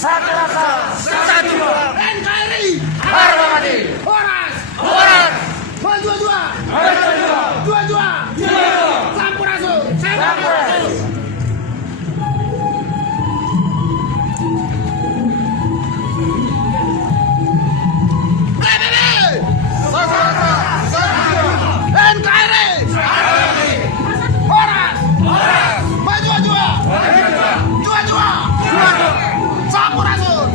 Satu rasa, satu jiwa. NKRI Harga mati. Horas Horas. Dua-dua Dua-dua. Dua-dua Dua-dua. Sampurasun Sampurasun. Satu rasa, satu jiwa. NKRI Harga mati. Horas Horas. Dua-dua Dua-dua. Dua-dua Dua-dua. Sampurasun.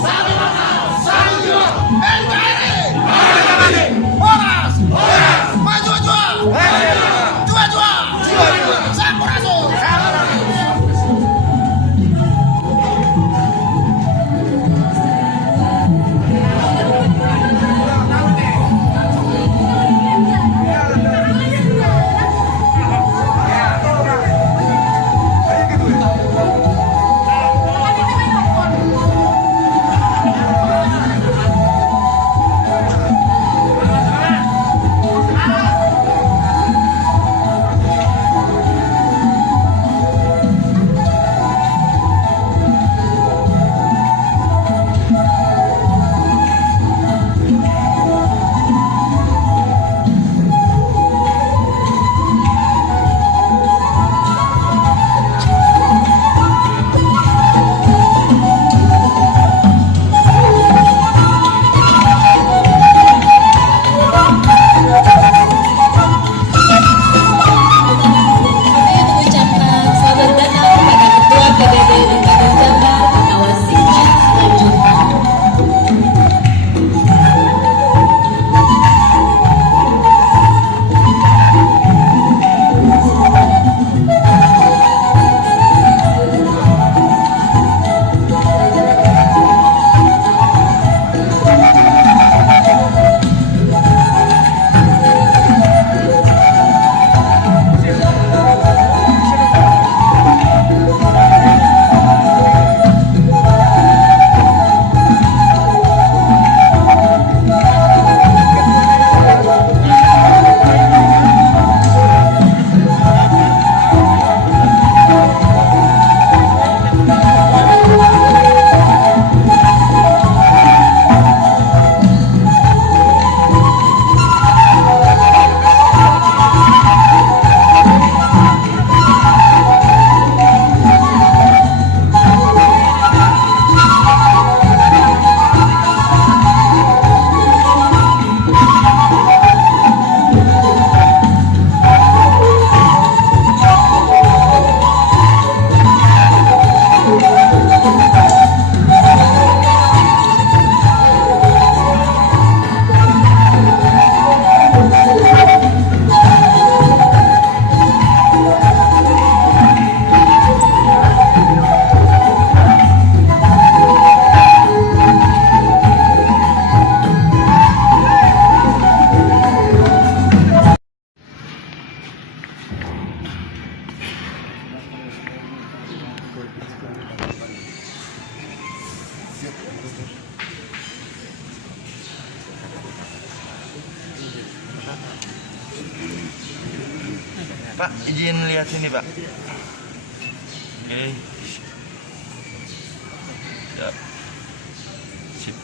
Satu rasa, satu jiwa. NKRI Harga mati. Horas Horas. Dua-dua Dua-dua. Dua-dua Dua-dua. Sampurasun. Kami mengucapkan selamat datang kepada Ketua PBB Dki Jabar, Kawan Singkat selanjutnya. Pak, izin lihat sini, Pak. Oke. Siap. Sip.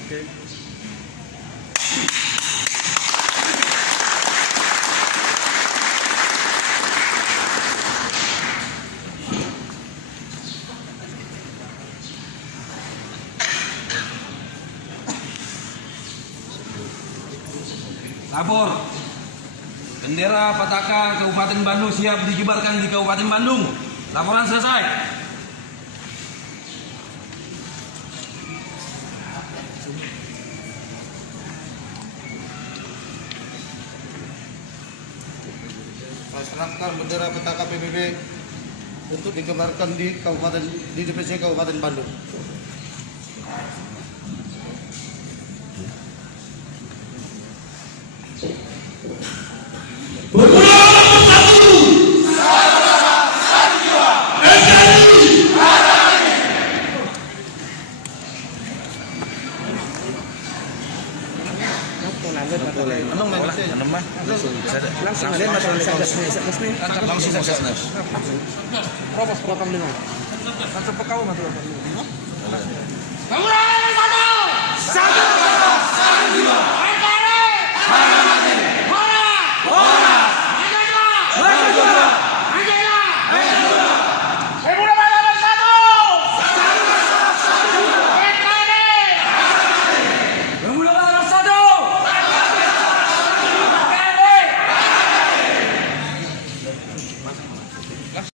Oke. Lapor, bendera patakan Kabupaten Bandung siap dikibarkan di Kabupaten Bandung. Laporan selesai. Serahkan bendera petakan PBB untuk dikibarkan di DPC Kabupaten Bandung. Bergerak bersatu Anong man lah? Ano man? Langsung alin masuk sa Basnas ni. Langsung sa Basnas. Bangunan!